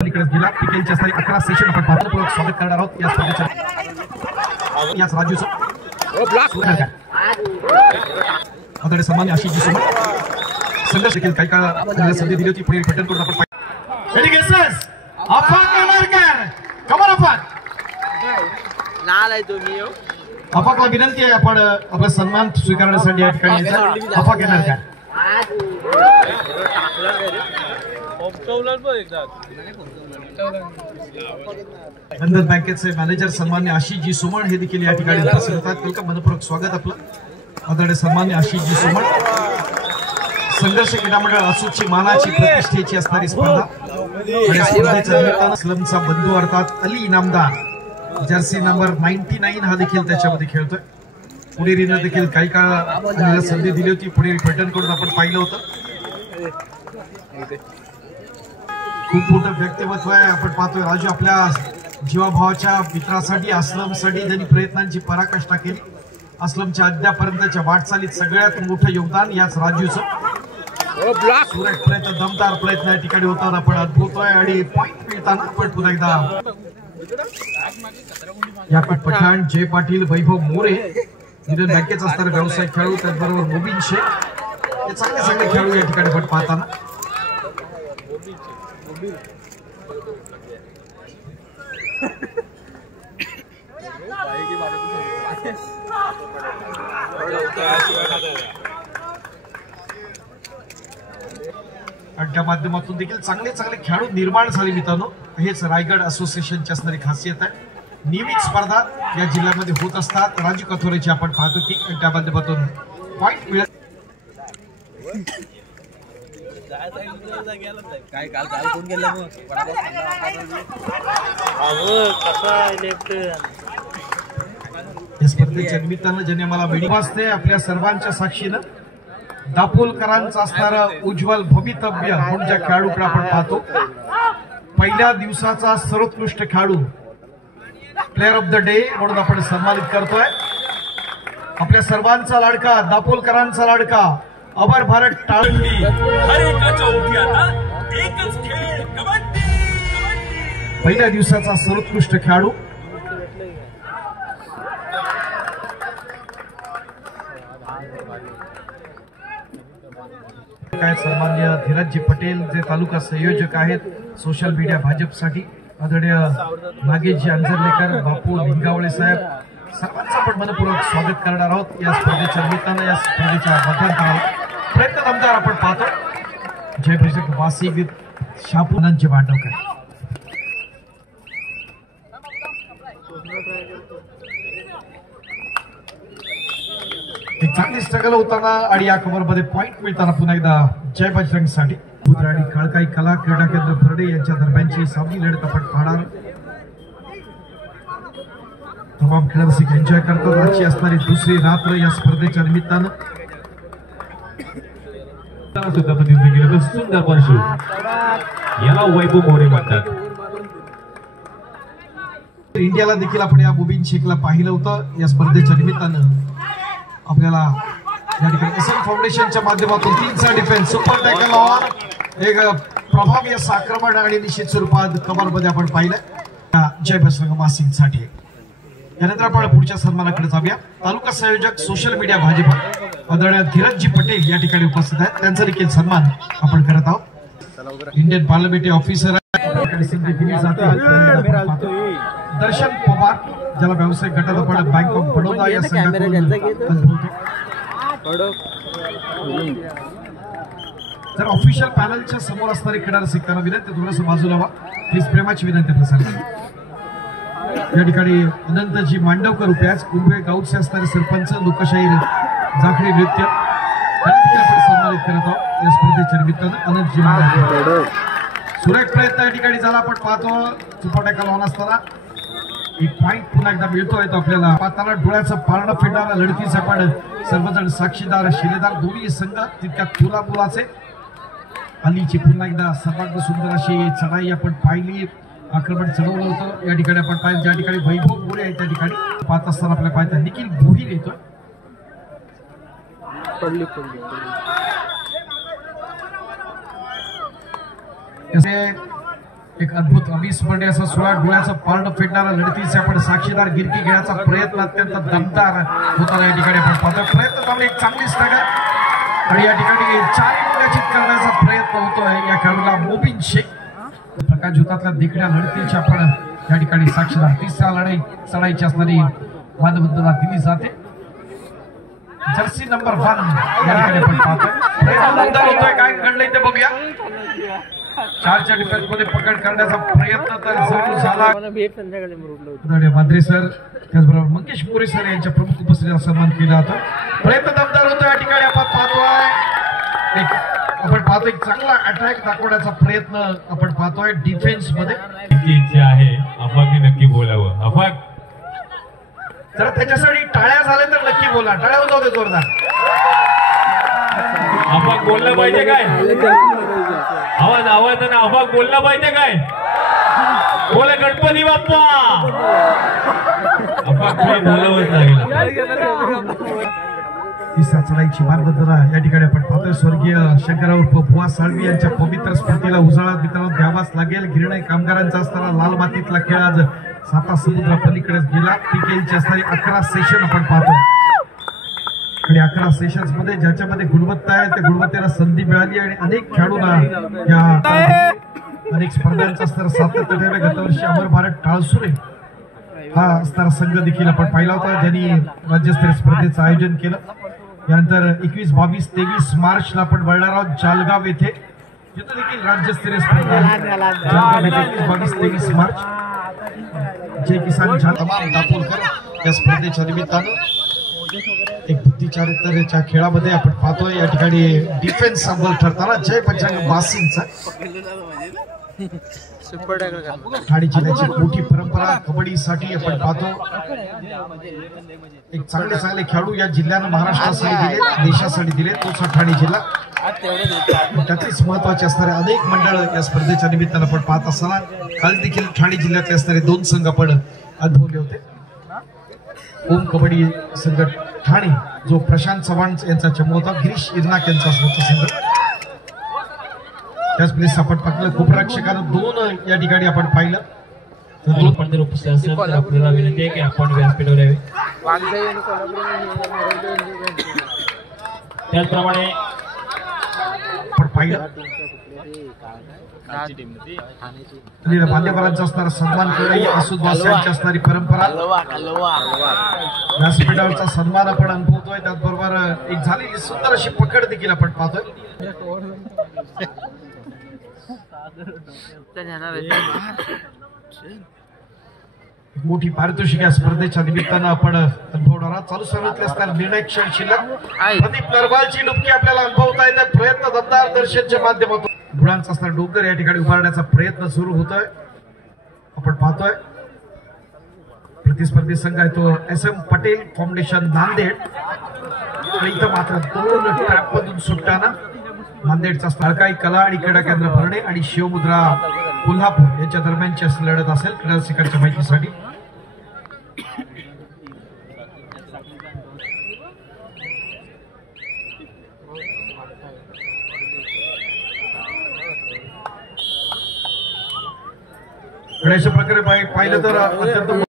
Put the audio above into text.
गेला पीकेलच्या स्तरी 11 सेशन आपण भारतपूर्वक स्वागत करणार आहोत या स्पर्धेच्या याच राजूचं आता सन्मान्य आशिषजी सुमन संघर्ष देखील काही काळ संधी दिली होती पुढे रिटर्न करून आपण डेडिकेशन्स अफाक अनारकर कमर अफाक नालाय तुम्ही अफाकला विनंती आहे आपण आपला सन्मान स्वीकारण्यासाठी या ठिकाणी अफाक अनारकर बंधन बँकेचे मॅनेजर सन्मान्य आशिषजी सुमन हे देखील या ठिकाणी उपस्थित होतात. वेलकम, मनपूर्वक स्वागत आपलं. आदरणीय सन्मान्य आशिषजी सुमन. संघर्ष क्रीडा मंडळ असूची मानाची प्रतिष्ठेची असणारी स्पर्धा आणि स्पर्धेच्या निमित्तानं स्लमचा बंधू अर्थात अली इनामदार जर्सी नंबर 99 हा देखील त्याच्यामध्ये खेळतोय. पुणेरीनं देखील काही काळ संधी दिली होती. पुणेरी पैठण कडून आपण पाहिलं होतं. खूप मोठं व्यक्तिमत्व आहे. आपण पाहतोय राजू आपल्या जीवाभावाच्या मित्रासाठी असलमसाठी त्यांनी प्रयत्नांची पराकाष्ठा केली. असलमच्या अद्यापर्यंतच्या वाटचालीत सगळ्यात मोठं योगदान याच राजूचं. सुरेख प्रयत्न, दमदार प्रयत्न या ठिकाणी होताना आपण अद्भुत आहे आणि पॉइंट मिळताना आपण पुन्हा एकदा याकूब पठाण, जय पाटील, वैभव मोरे युनियन बँकेचा असणारे व्यावसायिक खेळाडू, त्याचबरोबर मोबिन शेख हे चांगले चांगले खेळाडू या ठिकाणी आपण पाहताना त्या माध्यमातून देखील चांगले चांगले खेळाडू निर्माण झाले. मित्रांनो, हेच रायगड असोसिएशनची असणारी खासियत आहे. नियमित स्पर्धा या जिल्ह्यामध्ये होत असतात. राजू कथोरेची आपण पाहतो की त्या माध्यमातून पॉइंट मिळत या स्पर्धेच्या निमित्तानं ज्यांनी मला वेळी वाजते आपल्या सर्वांच्या साक्षीनं दापोलकरांचं असणारं उज्ज्वल भवितव्य म्हणून ज्या खेळाडूकडे आपण पाहतो, पहिल्या दिवसाचा सर्वोत्कृष्ट खेळाडू, प्लेअर ऑफ द डे म्हणून आपण सन्मानित करतोय. आपल्या सर्वांचा लाडका, दापोलकरांचा लाडका, अमर भारत टाळंबी पहिल्या दिवसाचा सर्वोत्कृष्ट खेळाडू. काय सन्मान्य धीरजजी पटेल जे तालुका संयोजक आहेत सोशल मीडिया भाजपसाठी, आदरणीय नागेशजी अंजरलेकर, बापू लिंगावळे साहेब, सर्वांचं आपण मनपूर्वक स्वागत करणार आहोत या स्पर्धेच्या निमित्तानं. या स्पर्धेच्या मध्यंतराला प्रयत्न दमदार आपण पाहतो. जयप्रसिद्ध वासी शापूरांचे भांडवकर एक चांगली स्ट्रगल होताना आणि या कव्हरमध्ये पॉइंट मिळताना पुन्हा एकदा जय बजरंगसाठी आणि काळकाई कला क्रीडा केंद्र भरडे यांच्या दरम्यानची सामनी लढत आपण पाहणार. तमाम खेळाडू एन्जॉय करतात. आजची असणारी दुसरी रात्र या स्पर्धेच्या निमित्तानं सुंदर पंच याला वैभव मोरे म्हणतात. इंडियाला देखील आपण या मुबीन शेखला पाहिलं होतं. या स्पर्धेच्या निमित्तानं आपल्याला या ठिकाणी एसएम फाउंडेशनच्या माध्यमातून 3चा डिफेन्स, सुपर टॅकल ऑन, एक प्रभावी असं आक्रमण आणि निश्चित स्वरूपात कमालमध्ये आपण पाहिलं जय बजरंग मासिंगसाठी. यानंतर आपण पुढच्या सन्मानाकडे जाऊया. तालुका संयोजक सोशल मीडिया भाजप आदरणीय धीरजजी पटेल या ठिकाणी उपस्थित आहेत. त्यांचा देखील सन्मान आपण करत आहोत. इंडियन पार्लमेंटरी ऑफिसर दर्शन पवार ज्याला व्यावसायिक गटात आपण बँक ऑफ बडोदा या संघाकडून जर ऑफिशियल पॅनलच्या समोर असणारे खेळाडू शिकताना विनंती थोडंसं बाजूला व्हा प्लीज, प्रेमाची विनंती प्रसार. या ठिकाणी अनंतजी मांडवकर उपयाज कुंभे गावचे असणारे सरपंच, लोकशाही जाखडी नृत्य आपण सन्मानित करत आहोत या स्पर्धेच्या निमित्तानं. अनंतजी मांडवकर सुरेख प्रयत्न या ठिकाणी झाला. आपण पाहतो सुपर लावून असताना एक पॉइंट पुन्हा एकदा मिळतोय तो आपल्याला. पाहताना डोळ्याचं पारणं फिरणाऱ्या लढतीचं आपण सर्वजण साक्षीदार, शिलेदार दोन्ही संघ तितक्या तुला मुलाचे. अलीची पुन्हा एकदा सर्वांत सुंदर अशी चढाई आपण पाहिली, आक्रमण चढवलं होतं. या ठिकाणी आपण पाहिलं ज्या ठिकाणी वैभव मोरे आहे त्या ठिकाणी पाहत असताना आपल्याला पाहिजे निखिल भोईर येतोय. एक अद्भुत अविस्मरणीय असा 16 डोळ्याचं पारण फेडणारा लढतीचे आपण साक्षीदार. गिरकी घेण्याचा प्रयत्न अत्यंत दमदार होता या ठिकाणी आपण पाहतो. प्रयत्न चालू एक चांगली स्ट्रगल आणि या ठिकाणी 4 निश्चित करण्याचा प्रयत्न होतोय या खेळाडूला मोबिन शेख. प्रकाश जुतातल्या देखण्या लढतीची आपण या ठिकाणी साक्षीदार. तिसरा लढाईची असणारी मानवंदना दिली जाते. जर्सी नंबर 1 या ठिकाणी आपण पाहतोय. प्रयत्न दमदार होतोय. काय घडलंय ते बघूया. 4च्या डिफेन्स मध्ये पकड करण्याचा प्रयत्न तर जरूर झाला. मात्रे सर त्याचबरोबर मंगेश मोरे सर यांच्या प्रमुख उपस्थितीचा सन्मान केला जातो. प्रयत्न दमदार होतो या ठिकाणी आपण पाहतोय. एक चांगला अटॅक दाखवण्याचा प्रयत्न आपण पाहतोय डिफेन्स मध्ये. इच्छा आहे अफाकने नक्की बोलावं. अफाक जर त्याच्यासाठी टाळ्या झाल्या तर नक्की बोला. टाळ्या होत होते जोरदार. अफाक बोललं पाहिजे काय? आवाज ना. अफाक बोललं पाहिजे काय? बोला गणपती बाप्पा. अफाक बोलावंच लागेल. तिसऱ्या चढाईची मार्गदर्शना या ठिकाणी आपण पाहतोय. स्वर्गीय शंकरराव बुवा साळवी यांच्या पवित्र स्मृतीला उजाळा मित्रांनो द्यावाच लागेल. गिरणी कामगारांचा असणारा लाल मातीतला खेळ आज साता समुद्रा पलीकडे गेला. पीकेलची असणारी 11 सेशन आपण पाहतोय आणि 11 सेशन्स मध्ये ज्याच्यामध्ये गुणवत्ता आहे त्या गुणवत्तेला संधी मिळाली आणि अनेक खेळाडूंना या अनेक स्पर्धांचा असणारा सातत्य ठेवलं. गत वर्षी अमर भारत टाळसुरे हा असणारा संघ देखील आपण पाहिला होता ज्यांनी राज्यस्तरीय स्पर्धेचं आयोजन केलं. यानंतर 21, 22, 23 मार्चला आपण वळणार आहोत जालगाव येथे जिथे देखील राज्यस्तरीय स्पर्धा. जालगाव येथे 21, 22, 23 मार्च जय किसान तमाम दापोलकर या स्पर्धेच्या निमित्तानं एक बुद्धिचारित्र्याच्या खेळामध्ये आपण पाहतोय या ठिकाणी डिफेन्स संबल ठरताना जय बजरंग बासींचा. ठाणे जिल्ह्याची मोठी परंपरा कबड्डीसाठी आपण पाहतो. एक चांगले खेळाडू या जिल्ह्यानं महाराष्ट्रासाठी दिले, देशासाठी दिले, तोच ठाणे जिल्हा. त्यातलीच महत्वाचे असणारे अनेक मंडळ या स्पर्धेच्या निमित्तानं आपण पाहत असताना काल देखील ठाणे जिल्ह्यातले असणारे 2 संघ आपण अनुभवले होते. ओम कबड्डी संघ ठाणे जो प्रशांत चव्हाण यांचा चमू होता, गिरीश इरनाक यांचा होता संघ. त्याचवेळेस आपण पाहिलं खूपरक्षकानं 2 या ठिकाणी आपण पाहिलं. जर उपस्थित असेल तर आपल्याला विनंती आहे की आपण व्यासपीठावर यावे. त्याचप्रमाणे आपण पाहिलं मान्यवरांचा असणारा सन्मान करणे असुद्वासांची असणारी परंपरा. व्यासपीठावरचा सन्मान आपण अनुभवतोय. त्याचबरोबर एक झालेली सुंदर अशी पकड देखील आपण पाहतोय. मोठी पारितोषिक या स्पर्धेच्या निमित्तानं आपण अनुभवणार आहोत. चालू सर्वातले असणार निर्णय क्षण शिल्लक. प्रदीप नरवालची डुबकी आपल्याला अनुभवता येते. प्रयत्न दमदार दर्शनच्या माध्यमातून गुणांचा असणारा डोंगर या ठिकाणी उभारण्याचा प्रयत्न सुरू होतोय आपण पाहतोय. प्रतिस्पर्धी संघ आहे तो SM पटेल फाउंडेशन नांदेड. इथं मात्र 2 ट्रॅप मधून सुटताना नांदेडचा स्थळकाई कला आणि क्रीडा केंद्र भरणे आणि शिवमुद्रा कोल्हापूर यांच्या दरम्यानची असं लढत असेल. क्रीडा रसिकांच्या माहितीसाठी अशा प्रकारे पाहिलं तर अत्यंत